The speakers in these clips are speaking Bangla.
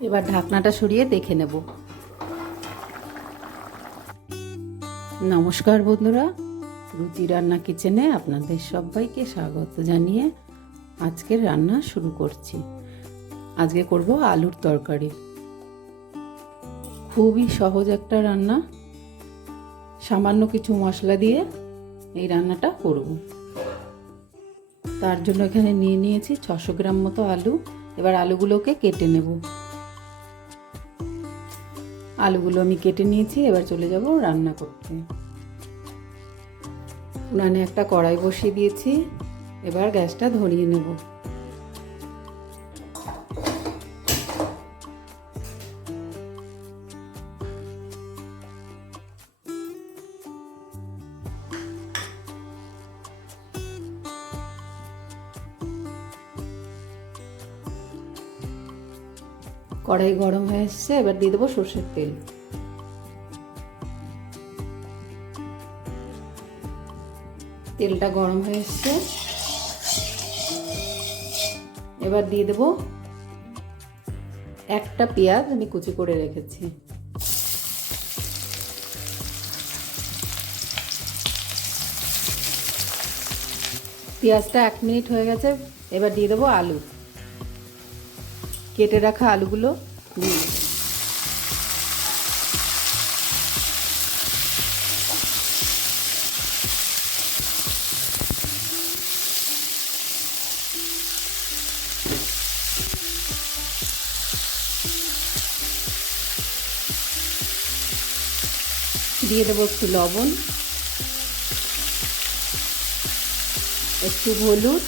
এবার ঢাকনাটা সরিয়ে দেখে নেব। নমস্কার বন্ধুরা, রুচি রান্না কিচেনে আপনাদের সবাইকে স্বাগত জানিয়ে আজকের রান্না শুরু করছি। আজকে করব আলুর তরকারি। খুবই সহজ একটা রান্না। সামান্য কিছু মশলা দিয়ে এই রান্নাটা করব। তার জন্য এখানে নিয়ে নিয়েছি ছশো গ্রাম মতো আলু। এবার আলুগুলোকে কেটে নেব। আলুগুলো আমি কেটে নিয়েছি, এবার চলে যাব রান্না করতে। উনানে একটা কড়াই বসিয়ে দিয়েছি, এবার গ্যাসটা ধরিয়ে নেব। কড়াই গরম হয়ে এসছে, এবার দিয়ে দেবো সর্ষের তেল। তেলটা গরম হয়ে এসছে। এবার দিয়ে দেবো একটা পেঁয়াজ, আমি কুচি করে রেখেছি। পেঁয়াজটা এক মিনিট হয়ে গেছে, এবার দিয়ে দেবো আলু। কেটে রাখা আলুগুলো দিয়ে। দিয়ে দেবো একটু লবণ একটু হলুদ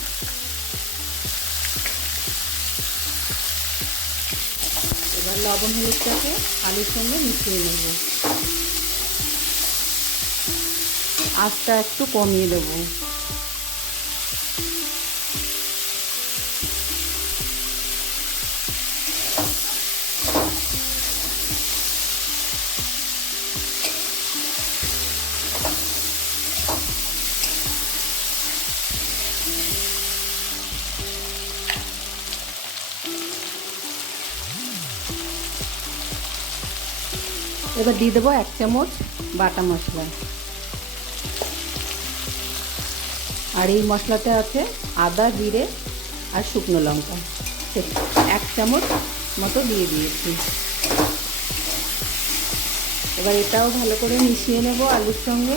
লবণ হলুদটাকে আলুর সঙ্গে মিশিয়ে নেব। আঁচটা একটু কমিয়ে দেবো। এবার দিয়ে দেবো এক চামচ বাটা মশলা। আর এই মশলাতে আছে আদা, জিরে আর শুকনো লঙ্কা। এক চামচ মতো দিয়ে দিয়েছি। এবার এটাও ভালো করে মিশিয়ে নেব আলুর সঙ্গে।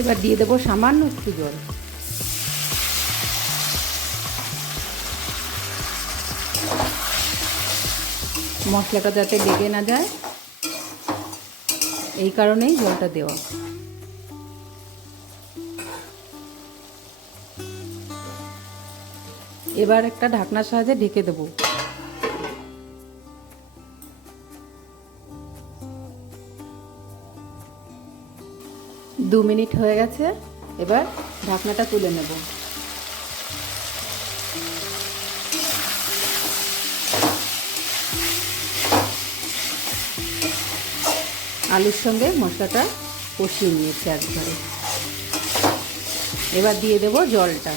এবার দিয়ে দেবো সামান্য একটু জল। মশলাটা যাতে লেগে না যায়, এই কারণেই জলটা দেওয়া। এবার একটা ঢাকনার সাহায্যে ঢেকে দেবো। দু মিনিট হয়ে গেছে, এবার ঢাকনাটা তুলে নেব। আলুর সঙ্গে মশলাটা কষিয়ে নিয়েছি একবারে। এবার দিয়ে দেব জলটা।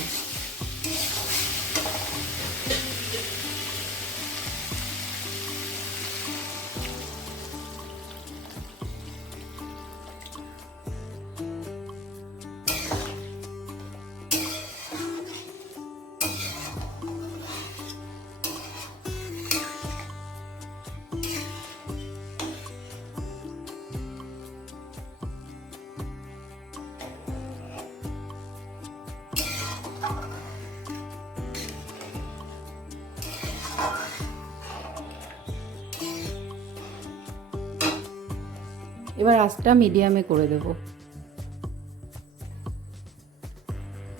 এবার আঁচটা মিডিয়ামে করে দেব।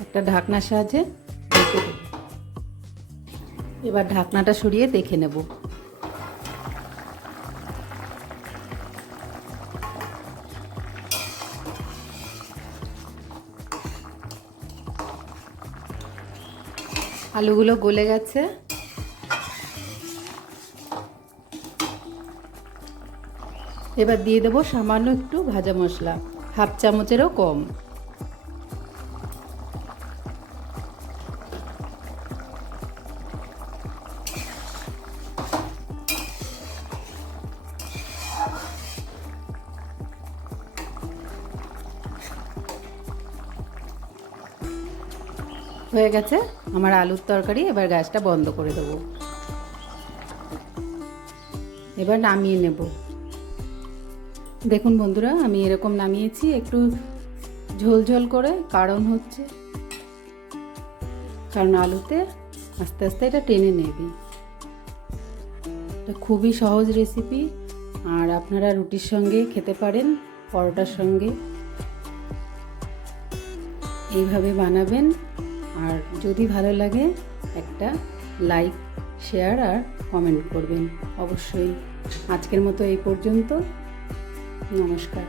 একটা ঢাকনার সাহায্যে এবার ঢাকনাটা সরিয়ে দেখে নেব। আলুগুলো গলে গেছে। এবার দিয়ে দেবো সামান্য একটু ভাজা মশলা, হাফ চামচেরও কম। হয়ে গেছে আমার আলুর তরকারি, এবার গ্যাসটা বন্ধ করে দেবো। এবার নামিয়ে নেব। দেখুন বন্ধুরা, আমি এরকম নামিয়েছি, একটু ঝোল ঝোল করে, কারণ হচ্ছে কারণ আলুতে আস্তে আস্তে এটা টেনে নেবে। এটা খুবই সহজ রেসিপি আর আপনারা রুটির সঙ্গে খেতে পারেন, পরোটার সঙ্গে। এইভাবে বানাবেন, আর যদি ভালো লাগে, একটা লাইক শেয়ার আর কমেন্ট করবেন। অবশ্যই আজকের মতো এই পর্যন্ত। নমস্কার।